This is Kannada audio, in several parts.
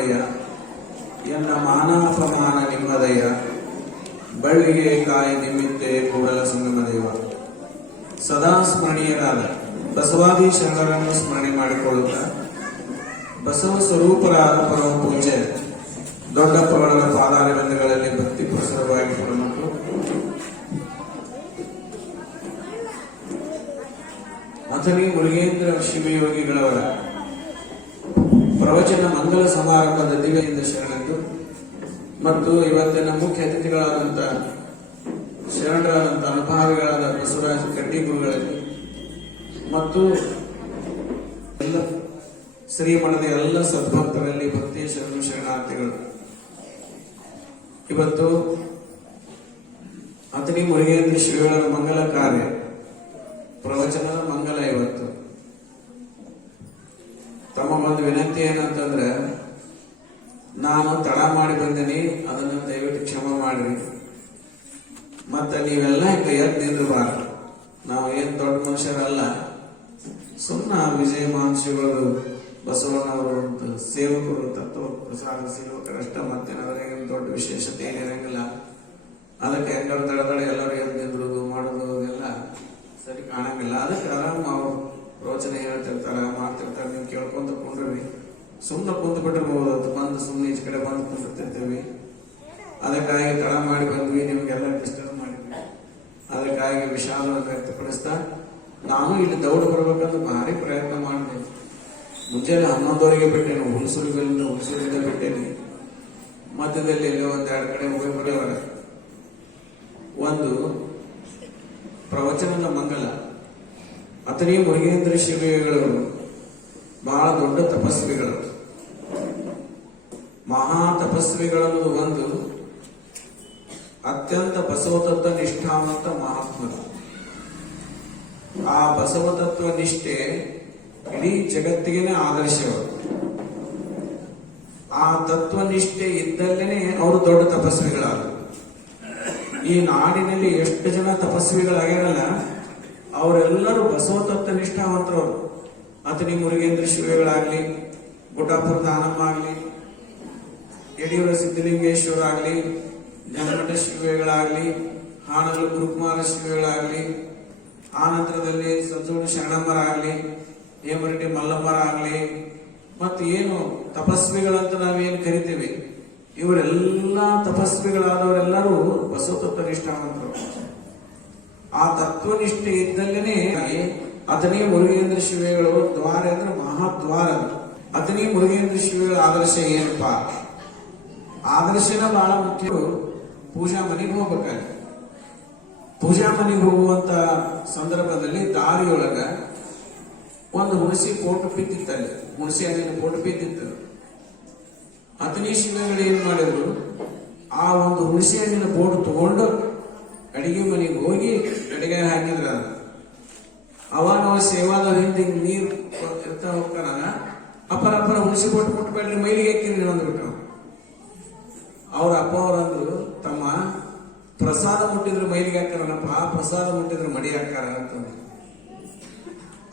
ನಮ್ಮದಯ್ಯ, ಎನ್ನ ಮಾನಾಪಮಾನ ನಿಮ್ಮದಯ್ಯ, ಬಳ್ಳಿಗೆ ಕಾಯಿ ನಿಮಿತ್ತೆ ಕೂಡಲ ಸಂಗಮ ದೇವ. ಸದಾ ಸ್ಮರಣೀಯರಾದ ಬಸವಾದಿ ಶರಣರನ್ನು ಸ್ಮರಣೆ ಮಾಡಿಕೊಳ್ಳುತ್ತಾ ಬಸವ ಸ್ವರೂಪರಾದ ಪರಮ ಪೂಜೆ ದೊಡ್ಡಪ್ಪಗಳ ಪಾದಾರವಿಂದಗಳಲ್ಲಿ ಭಕ್ತಿ ಪ್ರಸರವಾಗಿ ಕೊಡಬೇಕು. ಅಥಣಿ ಮುರುಗೇಂದ್ರ ಶಿವಯೋಗಿಗಳವರ ಪ್ರವಚನ ಮಂಗಲ ಸಮಾರಂಭದ ದಿವ್ಯದಿಂದ ಶರಣದ್ದು ಮತ್ತು ಇವತ್ತಿನ ಮುಖ್ಯ ಅತಿಥಿಗಳಾದಂಥ ಶರಣರಾದಂಥ ಅನುಭಾವಿಗಳಾದ ಬಸವರಾಜ ಕಡ್ಡಿಗುರುಗಳಲ್ಲಿ ಮತ್ತು ಎಲ್ಲ ಶ್ರೀಮಠದ ಎಲ್ಲ ಸದ್ಭಕ್ತರಲ್ಲಿ ಭಕ್ತಿಯ ಶರಣಾರ್ಥಿಗಳು, ಇವತ್ತು ಅಥಣಿ ಮುರುಗೇಂದ್ರ ಶ್ರೀಗಳ ಮಂಗಲ ಕಾರ್ಯ ಪ್ರವಚನದ ಮಂಗಲ. ಇವತ್ತು ತಮ್ಮ ಒಂದು ವಿನಂತಿ ಏನಂತಂದ್ರೆ, ನಾನು ತಡ ಮಾಡಿ ಬಂದೀನಿ, ಅದನ್ನು ದಯವಿಟ್ಟು ಕ್ಷಮ ಮಾಡ್ರಿ. ಮತ್ತೆ ನೀವೆಲ್ಲ ಎದ್ದು ನಿಂದ್ರಬಾರ್ದು. ನಾವು ಏನ್ ದೊಡ್ಡ ಮನುಷ್ಯರಲ್ಲ, ಸುಮ್ಮನ ವಿಜಯ ಮಹರ್ಷಿಗಳು ಬಸವಣ್ಣವರು ಸೇವಕರು, ತತ್ವ ಪ್ರಸಾದ ಸೇವಕರಷ್ಟ, ಮತ್ತೇನಾದ್ರೇನು ದೊಡ್ಡ ವಿಶೇಷತೆ ಏನಿರಂಗಿಲ್ಲ. ಅದಕ್ಕೆ ಹೆಂಗಾರು ದಡ ಎಲ್ಲರೂ ಎದ್ದು ನಿಂದ್ರುದು ಮಾಡೋದು ಅದೆಲ್ಲ ಸರಿ ಕಾಣಂಗಿಲ್ಲ. ಅದಕ್ಕೆ ಆರಾಮ್ ಅವ್ರು ಪ್ರವಚನ ಹೇಳ್ತಿರ್ತಾರ, ಮಾಡ್ತಿರ್ತಾರ, ನೀವು ಕೇಳ್ಕೊಂತ ಕುಂಡ್ರಿ. ಸುಮ್ಮನೆ ಕುಂತು ಬಿಟ್ಟಿರ್ಬೋದು, ಬಂದು ಸುಮ್ಮನೆ ಈಚ ಕಡೆ ಬಂದು ಕುಂತಿರ್ತೀವಿ. ಅದಕ್ಕಾಗಿ ತಡ ಮಾಡಿ ಬಂದ್ವಿ, ನಿಮ್ಗೆಲ್ಲ ಡಿಸ್ಟರ್ಬ್ ಮಾಡಿದ್ವಿ. ಅದಕ್ಕಾಗಿ ವಿಷಾದವನ್ನು ವ್ಯಕ್ತಪಡಿಸ್ತಾ ನಾನು ಇಲ್ಲಿ ದೌಡ ಬರ್ಬೇಕಂತ ಭಾರಿ ಪ್ರಯತ್ನ ಮಾಡಿದೆ. ಮುಂಜಾನೆ 11 ಬಿಟ್ಟೇನೆ, ಹುಣಸೂರಿಂದ ಬಿಟ್ಟೇನೆ. ಮಧ್ಯದಲ್ಲಿ ಎಲ್ಲೋ ಒಂದೆರಡು ಕಡೆ ಹೋಗಿಬಿಡೋರ. ಒಂದು ಪ್ರವಚನದ ಮಂಗಲ. ಅಥಣಿ ಮುರುಗೇಂದ್ರ ಶಿವಯೋಗಿಗಳು ಬಹಳ ದೊಡ್ಡ ತಪಸ್ವಿಗಳು, ಮಹಾ ತಪಸ್ವಿಗಳನ್ನೋದು ಒಂದು ಅತ್ಯಂತ ಬಸವತತ್ವ ನಿಷ್ಠಾವಂತ ಮಹಾತ್ಮರು. ಆ ಬಸವತತ್ವ ನಿಷ್ಠೆ ಇಡೀ ಜಗತ್ತಿಗೆ ಆದರ್ಶವರು. ಆ ತತ್ವನಿಷ್ಠೆ ಇದ್ದಲ್ಲೇನೆ ಅವರು ದೊಡ್ಡ ತಪಸ್ವಿಗಳಾದರು. ಈ ನಾಡಿನಲ್ಲಿ ಎಷ್ಟು ಜನ ತಪಸ್ವಿಗಳಾಗ್ಯಾರಲ್ಲ, ಅವರೆಲ್ಲರೂ ಬಸವತತ್ವ ನಿಷ್ಠಾವಂತರವರು. ಅಥಣಿ ಮುರುಗೇಂದ್ರ ಶಿವಗಳಾಗ್ಲಿ, ಗುಡ್ಡಾಪುರ ದಾನಮ್ಮ ಆಗ್ಲಿ, ಯಡಿಯೂರ ಸಿದ್ದಲಿಂಗೇಶ್ವರ ಆಗ್ಲಿ, ಜನಮಠ ಶಿವಗಳಾಗ್ಲಿ, ಹಾನಗಲ್ ಗುರುಕುಮಾರ ಶಿವಗಳಾಗ್ಲಿ, ಆ ನಂತರದಲ್ಲಿ ಸಂಜೋಣ ಶರಣಮ್ಮರಾಗ್ಲಿ, ಹೇಮರೆಡ್ಡಿ ಮಲ್ಲಮ್ಮರಾಗ್ಲಿ, ಮತ್ತು ಏನು ತಪಸ್ವಿಗಳಂತ ನಾವೇನು ಕರಿತೀವಿ, ಇವರೆಲ್ಲ ತಪಸ್ವಿಗಳಾದವರೆಲ್ಲರೂ ಬಸವತತ್ವ ನಿಷ್ಠಾವಂತರು. ಆ ತತ್ವನಿಷ್ಠೆ ಇದ್ದಲ್ಲೇನೆ ಅಥಣಿ ಮುರುಗೇಂದ್ರ ಶಿವಗಳು ದ್ವಾರ ಅಂದ್ರೆ ಮಹಾದ್ವಾರ. ಅಥಣಿ ಮುರುಗೇಂದ್ರ ಶಿವಗಳ ಆದರ್ಶ ಏನಪ್ಪಾ? ಆದರ್ಶನ ಬಹಳ ಮುಖ್ಯ. ಪೂಜಾ ಮನೆಗೆ ಹೋಗ್ಬೇಕಾದ್ರೆ, ಪೂಜಾ ಮನೆಗೆ ಹೋಗುವಂತ ಸಂದರ್ಭದಲ್ಲಿ ದಾರಿಯೊಳಗ ಒಂದು ಹುಣಸಿ ಫೋಟೋ ಬಿದ್ದಿತ್ತಲ್ಲಿ, ಹುಣಸಿ ಹಣ್ಣಿನ ಫೋಟೋ ಬಿದ್ದಿತ್ತು. ಅಥಣಿ ಶಿವಗಳು ಏನ್ ಮಾಡಿದ್ರು, ಆ ಒಂದು ಹುಣಸಿ ಹಣ್ಣಿನ ಫೋಟೋ ತಗೊಂಡು ಅಡಿಗೆ ಮನೆಗೆ ಹೋಗಿ ಅಡಿಗೆ ಹಾಕಿದ್ರ. ಅವಾಗ ಸೇವಾದ ಹಿಂದೆ ನೀರು ಇರ್ತಾ ಹೋಗ್ತಾರ, ಅಪರ ಹುಣಸಿ ಫೋಟೋ ಮುಟ್ಬೇಡ್ರಿ, ಮೈಲಿಗೆ ಹಾಕಿರಿ ಅಂದ್ಬಿಟ್ಟು. ಅವ್ರ ಅಪ್ಪ ಅವರಂದ್ರು, ತಮ್ಮ ಪ್ರಸಾದ ಮುಟ್ಟಿದ್ರೆ ಮೈಲಿಗೆ ಹಾಕ್ತಾರಲ್ಲಪ್ಪ, ಪ್ರಸಾದ ಮುಟ್ಟಿದ್ರೆ ಮಡಿ ಹಾಕ್ತಾರ ಅಂತಂದ್ರು.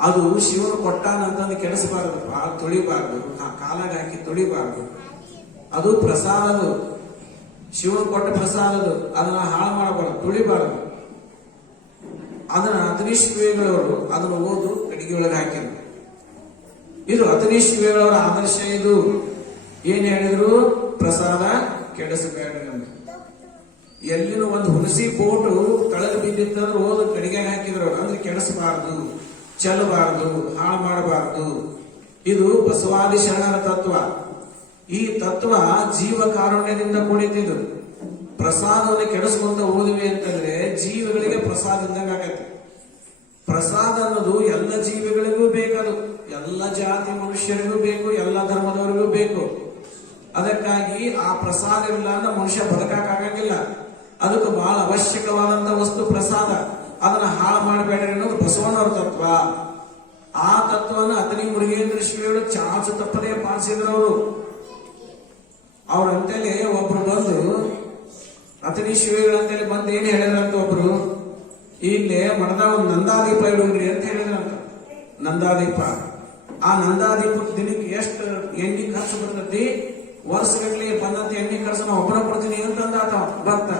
ಅದು ಶಿವನು ಕೊಟ್ಟಾನಂತಂದು ಕೆಡಿಸಬಾರದಪ್ಪ, ತೊಳಿಬಾರ್ದು, ಕಾಲಾಗ ಹಾಕಿ ತೊಳಿಬಾರ್ದು. ಅದು ಪ್ರಸಾದದು, ಶಿವನು ಕೊಟ್ಟ ಪ್ರಸಾದದು, ಅದನ್ನ ಹಾಳು ಮಾಡಬಾರ್ದು, ತುಳಿಬಾರದು. ಅದನ್ನ ಅಥಣಿ ಶಿವಗಳವರು ಅದನ್ನ ಓದು ಅಡಿಗೆ ಒಳಗೆ ಹಾಕಿದ್ರು. ಇದು ಅಥಣಿ ಶಿವಗಳವರ ಆದರ್ಶ. ಇದು ಏನ್ ಹೇಳಿದ್ರು, ಪ್ರಸಾದ ಕೆಡಿಸಬೇಡ್ರಿ ಅಂತ. ಎಲ್ಲಿನೂ ಒಂದು ಹುಣಸಿ ಬೋಟು ತಳಗ ಬಿದ್ದಿತ್ತಂದ್ರೆ ಓದು ಕಡಿಗೆ ಹಾಕಿದ್ರು. ಅಂದ್ರೆ ಕೆಡಿಸಬಾರ್ದು, ಚೆಲ್ಲಬಾರ್ದು, ಹಾಳು ಮಾಡಬಾರ್ದು. ಇದು ಬಸವಾದಿ ಶರಣರ ತತ್ವ. ಈ ತತ್ವ ಜೀವ ಕಾರುಣ್ಯದಿಂದ ಕೂಡಿದ್ದು. ಪ್ರಸಾದವನ್ನು ಕೆಡಿಸ್ಕೊಂತ ಹೋದ್ವಿ ಅಂತಂದ್ರೆ ಜೀವಿಗಳಿಗೆ ಪ್ರಸಾದ ಇದ್ದಂಗ ಆಗತ್ತೆ. ಪ್ರಸಾದ ಅನ್ನೋದು ಎಲ್ಲ ಜೀವಿಗಳಿಗೂ ಬೇಕದು, ಎಲ್ಲ ಜಾತಿ ಮನುಷ್ಯರಿಗೂ ಬೇಕು, ಎಲ್ಲ ಧರ್ಮದವರಿಗೂ ಬೇಕು. ಅದಕ್ಕಾಗಿ ಆ ಪ್ರಸಾದ ಇಲ್ಲ ಅಂದ್ರೆ ಮನುಷ್ಯ ಬದುಕಾಗಂಗಿಲ್ಲ. ಅದಕ್ಕೆ ಬಹಳ ಅವಶ್ಯಕವಾದಂತ ವಸ್ತು ಪ್ರಸಾದ. ಅದನ್ನ ಹಾಳು ಮಾಡಬೇಡ್ರಿ ಅನ್ನೋದು ಬಸವಣ್ಣವ್ರ ತತ್ವ. ಆ ತತ್ವನ ಅಥಣಿ ಮುರುಗೇಂದ್ರ ಶಿವಗಳು ಚಾಚು ತಪ್ಪದೇ ಪಾಲಿಸಿದ್ರು. ಅವ್ರಂತೇಳಿ ಒಬ್ರು ಬಂದು ಅಥಣಿ ಶಿವಗಳಂತೇಳಿ ಬಂದು ಏನ್ ಹೇಳಿದ್ರಂತ, ಒಬ್ರು ಇಲ್ಲೇ ಮಠದ ಒಂದು ನಂದಾದೀಪ ಇಡುಣ್ರಿ ಅಂತ ಹೇಳಿದ್ರಂತ. ನಂದಾದೀಪ, ಆ ನಂದಾದೀಪದ ದಿನಕ್ಕೆ ಎಷ್ಟು ಎಣ್ಣೆ ಖರ್ಚು ಬರ್ತೈತಿ ವರ್ಷಗಟ್ಲಿ ಬಂದಂತ ಎಣ್ಣೆ ಖರ್ಚು ನಾ ಒಬ್ಬನ ಕೊಡ್ತೀನಿ ಅಂತಂದ ಭಕ್ತ.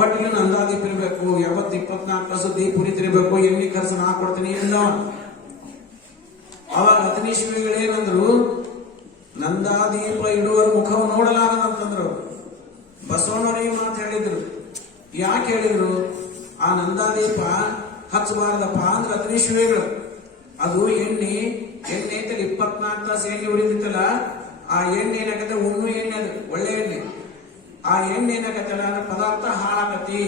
ಒಟ್ಟಿಗೆ ನಂದಾದೀಪ ಇರ್ಬೇಕು, 24 ತಾಸು ದೀಪ ಉರಿತಿರ್ಬೇಕು, ಎಣ್ಣೆ ಖರ್ಚು ನಾ ಕೊಡ್ತೀನಿ ಎಂದವ. ಅವಾಗ ಅತನೀಶ್ವರಿಗಳೇನಂದ್ರು, ನಂದಾದೀಪ ಇಡುವ ಮುಖವು ನೋಡಲಾಗದಂತಂದ್ರು. ಬಸವಣ್ಣವ್ರಿಗೆ ಮಾತು ಹೇಳಿದ್ರು. ಯಾಕೆ ಹೇಳಿದ್ರು? ಆ ನಂದಾದೀಪ ಹಚ್ಚಬಾರದಪ್ಪ ಅಂದ್ರೆ ಅತನೀಶ್ವರಿಗಳು ಅದು ಎಣ್ಣೆ 24 ತಾಸು ಎಣ್ಣೆ ಉರಿದಿತ್ತಲ್ಲ, ಆ ಎಣ್ಣೆ ಏನಾಗತ್ತೆ, ಉಣ್ಣು ಎಣ್ಣೆ, ಅದು ಒಳ್ಳೆ ಎಣ್ಣೆ. ಆ ಎಣ್ಣೆ ಏನಾಗತ್ತಲ್ಲ ಪದಾರ್ಥ ಹಾಳಾಕತಿ,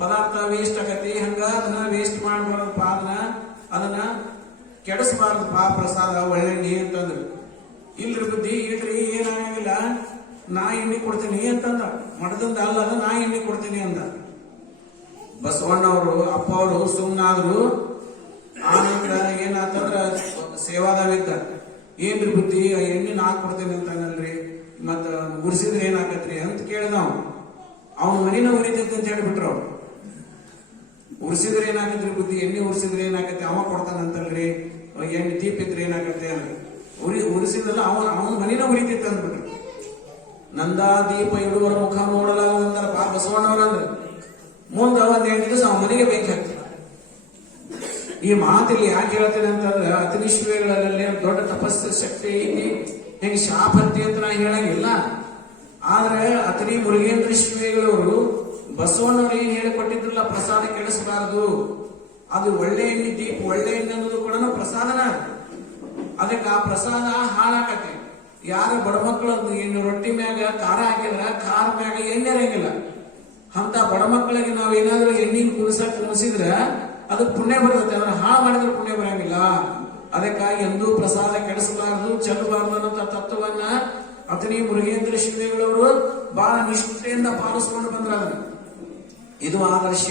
ಪದಾರ್ಥ ವೇಸ್ಟ್ ಆಗತಿ. ಹಂಗ ಅದನ್ನ ವೇಸ್ಟ್ ಮಾಡಬಾರ್ದಪ್ಪ, ಅದನ್ನ ಕೆಡಿಸಬಾರ್ದಪ್ಪ, ಪ್ರಸಾದ ಒಳ್ಳೆ ಎಣ್ಣೆ ಅಂತಂದ್ರು. ಇಲ್ರಿ ಬುದ್ಧಿ ಇಲ್ರಿ, ಏನಾಗಿಲ್ಲ, ನಾ ಎಣ್ಣೆ ಕೊಡ್ತೀನಿ ಅಂತಂದ. ಮಠದಿಂದ ಅಲ್ಲ, ನಾ ಎಣ್ಣೆ ಕೊಡ್ತೀನಿ ಅಂದ. ಬಸವಣ್ಣವರು ಅಪ್ಪ ಅವರು ಸುಮ್ಮನಾದ್ರು. ಆನಂತರ ಏನಾತಂದ್ರ ಸೇವಾದವಿದ್ದ, ಏನ್ರಿ ಬುದ್ಧಿ ಎಣ್ಣೆ ನಾ ಕೊಡ್ತೀನಿ ಅಂತಂದ್ರಿ, ಮತ್ತ ಉರ್ಸಿದ್ರೆ ಏನಾಕತ್ರಿ ಅಂತ ಕೇಳಿದ. ಅವನ ಮನಿನ ಉರಿತೈತಿ ಅಂತ ಹೇಳಿಬಿಟ್ರು ಅವ್ರು. ಉರ್ಸಿದ್ರೆ ಏನಾಕತ್ರಿ ಬುದ್ಧಿ, ಎಣ್ಣೆ ಉರ್ಸಿದ್ರೆ ಏನಾಕತಿ, ಅವ ಕೊಡ್ತಾನಂತಲ್ರಿ, ಎಣ್ಣೆ ದೀಪ ಇದ್ರೆ ಏನಾಕತ್ತೆ ಅಂದ್ರೆ ಉರಿಸಿದ್ರಲ್ಲ ಅವನ ಮನಿನ ಉರಿತೈತಿ ಅಂದ್ಬಿಟ್ರು. ನಂದಾದೀಪ ಇಡುವರ ಮುಖ ನೋಡಲಾಗಂತಾರ ಪಾ ಬಸವಣ್ಣವ್ರಂದ್ರ. ಮುಂದ ಒಂದ್ 8 ದಿವಸ ಅವನ ಮನೆಗೆ ಬೆಂಕಿ ಹಾಕ್ತಾರೆ. ಈ ಮಾತಿಲ್ಲಿ ಯಾಕೆ ಹೇಳ್ತೇನೆ ಅಂತಂದ್ರೆ, ಅತನೀಶ್ವರಿಗಳಲ್ಲಿ ದೊಡ್ಡ ತಪಸ್ಸು ಶಕ್ತಿ ಐತಿ, ಹೆಂಗ್ ಶಾಪಂತಿ ಅಂತ ನಾ ಹೇಳಂಗಿಲ್ಲ. ಆದ್ರೆ ಅತನಿ ಮುರುಗೇಂದ್ರ ಶ್ರೀಗಳವರು ಬಸವಣ್ಣವ್ರಿಗೆ ಹೇಳಿಕೊಟ್ಟಿದ್ರಲ್ಲ, ಪ್ರಸಾದ ಕೆಡಿಸಬಾರದು, ಅದು ಒಳ್ಳೆ ಎಣ್ಣೆ ದೀಪ, ಒಳ್ಳೆ ಎಣ್ಣೆ ಅನ್ನೋದು ಕೂಡ ಪ್ರಸಾದನ. ಅದಕ್ಕೆ ಆ ಪ್ರಸಾದ ಹಾಳಾಕತಿ. ಯಾರು ಬಡಮಕ್ಳು ರೊಟ್ಟಿ ಮ್ಯಾಗ ಖಾರ ಹಾಕಿದ್ರ ಖಾರ ಮ್ಯಾಗ ಎಣ್ಣೆ ಇರಂಗಿಲ್ಲ. ಅಂತ ಬಡಮಕ್ಕಳಿಗೆ ನಾವೇನಾದ್ರೂ ಎಣ್ಣೆ ಕುಣಿಸಿದ್ರೆ ಅದಕ್ಕೆ ಪುಣ್ಯ ಬರ್ತದೆ, ಅದನ್ನ ಹಾಳು ಮಾಡಿದ್ರೆ ಪುಣ್ಯ ಬರಂಗಿಲ್ಲ. ಅದಕ್ಕಾಗಿ ಎಂದೂ ಪ್ರಸಾದ ಕೆಡಿಸಬಾರದು, ಚೆಲ್ಲಬಾರದು ಅನ್ನೋ ತತ್ವವನ್ನ ಅತನಿ ಮುರುಗೇಂದ್ರ ಶ್ರೀಗಳವರು ಬಹಳ ನಿಷ್ಠೆಯಿಂದ ಪಾಲಿಸ್ಕೊಂಡು ಬಂದ್ರ. ಇದು ಆದರ್ಶ.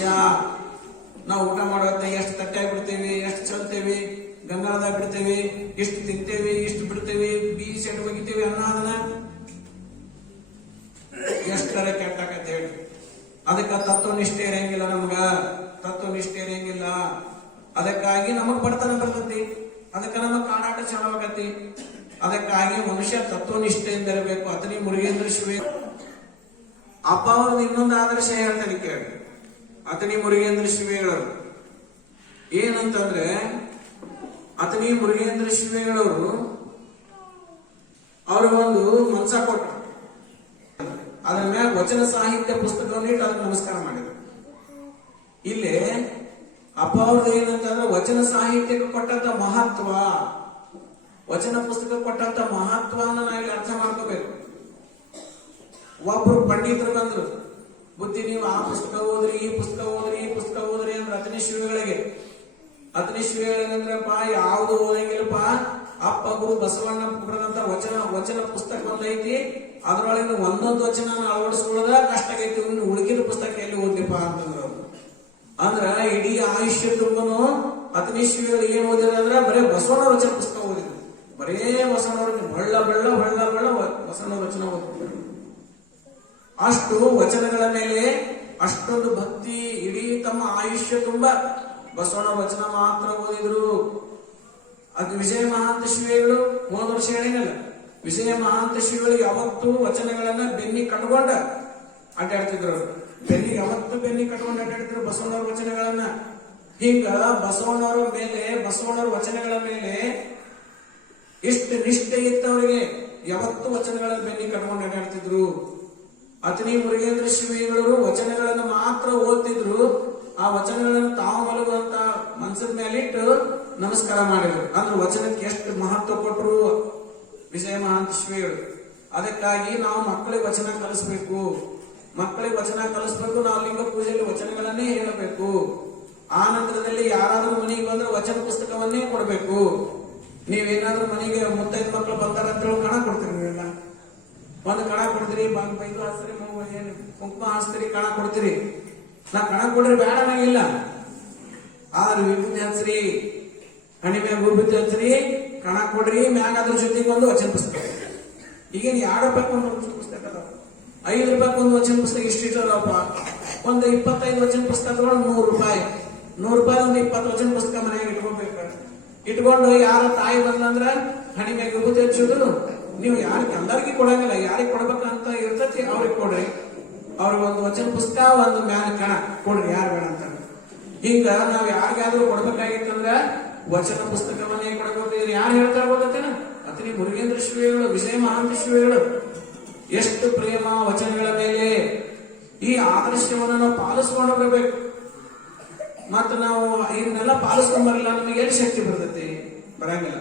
ನಾವು ಊಟ ಮಾಡೋದನ್ನ ಎಷ್ಟು ತಟ್ಟೆ ಬಿಡ್ತೇವಿ, ಎಷ್ಟು ಚಲ್ತೇವಿ, ಗಂಗಾದ ಬಿಡ್ತೇವಿ, ಎಷ್ಟು ತಿಂತೇವಿ, ಎಷ್ಟು ಬಿಡ್ತೇವಿ, ಬೀಸ್ ಎಟ್ಟು ಒಗಿತೇವಿ, ಅನ್ನೋದನ್ನ ಎಷ್ಟರ ಕೆಟ್ಟಾಕತ್ತೆ ಹೇಳಿ. ಅದಕ್ಕೆ ತತ್ವನಿಷ್ಠೆ ಇರಂಗಿಲ್ಲ, ನಮ್ಗ ತತ್ವನಿಷ್ಠೆ ಇರಂಗಿಲ್ಲ. ಅದಕ್ಕಾಗಿ ನಮಗ್ ಬಡತನ ಬರ್ತತಿ, ಅದಕ್ಕೆ ನಮಗ್ ಕಾಡಾಟ ಚಲೋ ಆಗತಿ. ಅದಕ್ಕಾಗಿ ಮನುಷ್ಯ ತತ್ವನಿಷ್ಠೆಯಿಂದ ಇರಬೇಕು. ಅತನಿ ಮುರುಗೇಂದ್ರ ಶಿವೇ ಅಪ್ಪ ಅವ್ರದ್ದು ಇನ್ನೊಂದು ಆದರ್ಶ ಹೇಳ್ತಾರೆ ಕೇಳಿ. ಅತನಿ ಮುರುಗೇಂದ್ರ ಶಿವೇಗಳವರು ಏನಂತಂದ್ರೆ, ಅತನಿ ಮುರುಗೇಂದ್ರ ಶಿವೇಗಳವರು ಅವ್ರಿಗೊಂದು ಮನ್ಸ ಕೊಟ್ಟರು. ಅದ್ರ ಮ್ಯಾಗ ವಚನ ಸಾಹಿತ್ಯ ಪುಸ್ತಕವನ್ನು ಇಟ್ಟು ಅದಕ್ಕೆ ನಮಸ್ಕಾರ ಮಾಡಿದ್ರು. ಇಲ್ಲಿ ಅಪ್ಪ ಅವ್ರದ್ದು ಏನಂತಂದ್ರೆ, ವಚನ ಸಾಹಿತ್ಯಕ್ಕೆ ಕೊಟ್ಟಂತ ಮಹತ್ವ, ವಚನ ಪುಸ್ತಕ ಕೊಟ್ಟಂತ ಮಹತ್ವನ ನಾವಿಲ್ಲಿ ಅರ್ಥ ಮಾಡ್ಕೋಬೇಕು. ಒಬ್ರು ಪಂಡಿತರು ಬಂದ್ರು, ಬುದ್ಧಿ ನೀವು ಆ ಪುಸ್ತಕ ಓದ್ರಿ, ಈ ಪುಸ್ತಕ ಓದ್ರಿ, ಈ ಪುಸ್ತಕ ಓದ್ರಿ ಅಂದ್ರೆ ಅತನೀಶ್ವರಿಗಳಿಗೆ ಅಂದ್ರಪ್ಪ ಯಾವ್ದು ಓದಂಗಿಲ್ಲಪ್ಪ. ಅಪ್ಪ ಗುರು ಬಸವಣ್ಣ ಬರೆದಂತ ವಚನ ಪುಸ್ತಕ ಒಂದೈತಿ, ಅದ್ರೊಳಗೆ ಒಂದೊಂದು ವಚನ ಅಳವಡಿಸ್ಕೊಳ್ಳೋದ ಕಷ್ಟ ಆಗೈತಿ, ಉಳಿಕಿದ ಪುಸ್ತಕ ಎಲ್ಲಿ ಓದ್ಲಿಪ್ಪ ಅಂತಂದ್ರು. ಅಂದ್ರ ಇಡೀ ಆಯುಷ್ಯ ತುಂಬನು ಅತನೀಶ್ವರಿಗಳು ಏನ್ ಓದಿದ್ರು ಅಂದ್ರೆ ಬರೇ ಬಸವಣ್ಣ ವಚನ ಪುಸ್ತಕ ಓದಿದ್ರು. ಬರೇ ಬಸವಣ್ಣವ್ರ ಬಳ್ಳ ಬಸವಣ್ಣ ವಚನ ಓದಿದ್ರು. ಅಷ್ಟು ವಚನಗಳ ಮೇಲೆ ಅಷ್ಟೊಂದು ಭಕ್ತಿ, ಇಡೀ ತಮ್ಮ ಆಯುಷ್ಯ ತುಂಬ ಬಸವಣ್ಣ ವಚನ ಮಾತ್ರ ಓದಿದ್ರು. ಅದು ವಿಜಯ ಮಹಾಂತ ಶ್ರೀಗಳು ಹೋದ ವರ್ಷ ಹೇಳಿನಲ್ಲ, ವಿಜಯ ಮಹಾಂತ ಶ್ರೀಗಳು ಯಾವತ್ತೂ ವಚನಗಳನ್ನ ಬೆನ್ನಿ ಕಟ್ಕೊಂಡ ಅಡ್ಡಾಡ್ತಿದ್ರು. ಬೆನ್ನಿ ಕಟ್ಕೊಂಡು ಅಡ್ಡಾಡ್ತಿದ್ರು ಬಸವಣ್ಣವ್ರ ವಚನಗಳನ್ನ. ಹಿಂಗ ಬಸವಣ್ಣವ್ರ ವಚನಗಳ ಮೇಲೆ ಎಷ್ಟು ನಿಷ್ಠೆ ಇತ್ತವರಿಗೆ, ಯಾವತ್ತು ವಚನಗಳನ್ನ ಬೆನ್ನಿ ಕಟ್ಕೊಂಡು ಅಡ್ಡಾಡ್ತಿದ್ರು. ಅತನಿ ಮುರುಗೇಂದ್ರ ಶ್ರೀಗಳು ವಚನಗಳನ್ನು ಮಾತ್ರ ಓದ್ತಿದ್ರು. ಆ ವಚನಗಳನ್ನು ತಾವು ಮಲಗುವಂತ ಮನಸ್ಸಿನ ಮೇಲಿಟ್ಟು ನಮಸ್ಕಾರ ಮಾಡಿದ್ರು. ಅಂದ್ರೆ ವಚನಕ್ಕೆ ಎಷ್ಟು ಮಹತ್ವ ಕೊಟ್ಟರು ವಿಜಯ ಮಹಾಂತ ಶ್ರೀಗಳು. ಅದಕ್ಕಾಗಿ ನಾವು ಮಕ್ಕಳಿಗೆ ವಚನ ಕಲಿಸ್ಬೇಕು. ನಾವು ಲಿಂಗ ಪೂಜೆಯಲ್ಲಿ ವಚನಗಳನ್ನೇ ಹೇಳಬೇಕು. ಆ ನಂತರದಲ್ಲಿ ಯಾರಾದ್ರೂ ಮನೆಗೆ ಬಂದ್ರೆ ವಚನ ಪುಸ್ತಕವನ್ನೇ ಕೊಡಬೇಕು. ನೀವೇನಾದ್ರೂ ಮನೆಗೆ ಮುತ್ತೈದು ಮಕ್ಕಳು ಬಂದಾರಂತ ಕಣ ಕೊಡ್ತೀರಿ, ನೀವೆಲ್ಲ ಒಂದು ಕಣ ಕೊಡ್ತೀರಿ, ಬೈದು ಹಾಸ್ತೀರಿ, ಕುಂಕುಮ ಹಾಸ್ತೀರಿ, ಕಣ ಕೊಡ್ತೀರಿ. ನಾ ಕಣ ಕೊಡ್ರಿ ಬೇಡ ನಂಗಿಲ್ಲ, ಆದ್ರೆ ವಿಭೂತಿ ಹಚ್ಚ್ರಿ, ಹಣಿ ಮ್ಯಾಗ ವಿಭೂತಿ ಹಚ್ಚ್ರಿ, ಕಣ ಕೊಡ್ರಿ, ಮ್ಯಾಗ ಅದ್ರ ಜೊತೆಗೆ ಒಂದು ವಚನ ಪುಸ್ತಕ. ಈಗೇನು 2 ರೂಪಾಯಿ ಒಂದು ವಚನ ಪುಸ್ತಕ ಅದಾವ, 5 ರೂಪಾಯಿ ಒಂದು ವಚನ ಪುಸ್ತಕ ಇಷ್ಟಿಟ್ಟದಪ್ಪ. ಒಂದು 25 ವಚನ ಪುಸ್ತಕ ತಗೊಂಡು 100 ರೂಪಾಯಿ ಒಂದು 20 ವಚನ ಪುಸ್ತಕ ಮನೆಯಾಗ ಇಟ್ಕೊಬೇಕು. ಇಟ್ಕೊಂಡು ಯಾರ ತಾಯಿ ಬಂದಂದ್ರ ಹಣಿ ಮ್ಯಾಗ ವಿಭೂತಿ ಹಚ್ಚುದು, ನೀವು ಯಾರಿಗೆ ಎಲ್ಲರಿಗೂ ಕೊಡಂಗಿಲ್ಲ, ಯಾರಿಗೆ ಕೊಡ್ಬೇಕಂತ ಇರ್ತತಿ ಅವ್ರಿಗೆ ಕೊಡ್ರಿ. ಅವ್ರಿಗೆ ಒಂದು ವಚನ ಪುಸ್ತಕ, ಒಂದು ಮ್ಯಾಲ ಕಣ ಕೊಡ್ರಿ, ಯಾರು ಬೇಡ ಅಂತ. ಹಿಂಗ ನಾವ್ ಯಾರಿಗಾದ್ರೂ ಕೊಡ್ಬೇಕಾಗಿತ್ತಂದ್ರ ವಚನ ಪುಸ್ತಕವನ್ನೇ ಕೊಡಬೇಕು. ಇದು ಯಾರು ಹೇಳ್ತಾರ ಗೊತ್ತೇನ? ಅತನಿ ಮುರುಗೇಂದ್ರ ಶ್ರೀಗಳು, ವಿಜಯ ಮಹಾಂತ ಶ್ರೀಗಳು. ಎಷ್ಟು ಪ್ರೇಮ ವಚನಗಳ ಮೇಲೆ. ಈ ಆದರ್ಶವನ್ನು ನಾವು ಪಾಲಿಸ್ಕೊಂಡು ಹೋಗಬೇಕು. ಮತ್ತ ನಾವು ಇದನ್ನೆಲ್ಲ ಪಾಲಿಸ್ಕೊಂಡ್ ಬರಲ್ಲ, ನಮಗೆ ಎಲ್ಲಿ ಶಕ್ತಿ ಬರ್ತೈತಿ? ಬರಂಗಿಲ್ಲ.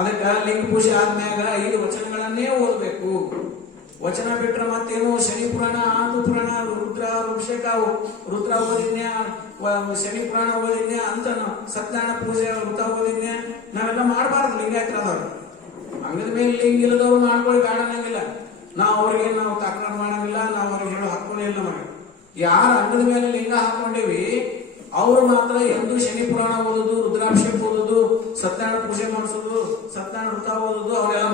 ಅದಕ್ಕ ಲಿಂಗ ಪೂಜೆ ಆದ್ಮ್ಯಾಗ 5 ವಚನಗಳನ್ನೇ ಓದ್ಬೇಕು. ವಚನ ಬಿಟ್ರ ಮತ್ತೇನು ಶನಿ ಪುರಾಣ, ಆಂದು ಪುರಾಣ, ರುದ್ರ ರುದ್ರ ಓದಿನ್ಯ, ಶನಿ ಪುರಾಣ ಓದಿನ್ಯ ಅಂತ ಸತ್ಯನಾರಾಯಣ ಪೂಜೆ ವೃತ ಓದಿನ್ಯ ನಾವೆಲ್ಲ ಮಾಡಬಾರ್ದು. ಲಿಂಗಾಯತರಾದವ್ರು ಅಂಗದ ಮೇಲೆ ಲಿಂಗ ಇಲ್ಲದವ್ರು ಮಾಡ್ಕೊಳ್ಳಿ, ಬೇಡ ಅನ್ನಂಗಿಲ್ಲ. ನಾವು ಅವ್ರಿಗೆ ತಕರಾರು ಮಾಡಂಗಿಲ್ಲ, ನಾವು ಅವ್ರಿಗೆ ಹೇಳೋ ಹಕ್ಕು ಇಲ್ಲ ನಮಗೆ. ಯಾರ ಅಂಗದ ಮೇಲೆ ಲಿಂಗ ಹಾಕೊಂಡೇವಿ ಅವ್ರು ಮಾತ್ರ ಎಂದು ಶನಿ ಪುರಾಣ ಓದೋದು, ರುದ್ರಾಭಿಷೇಕ ಓದೋದು, ಸತ್ಯನಾರಾಯಣ ಪೂಜೆ ಮಾಡಿಸೋದು, ಸತ್ಯನಾರಾಯಣ ವೃತ ಓದೋದು ಅವೆಲ್ಲ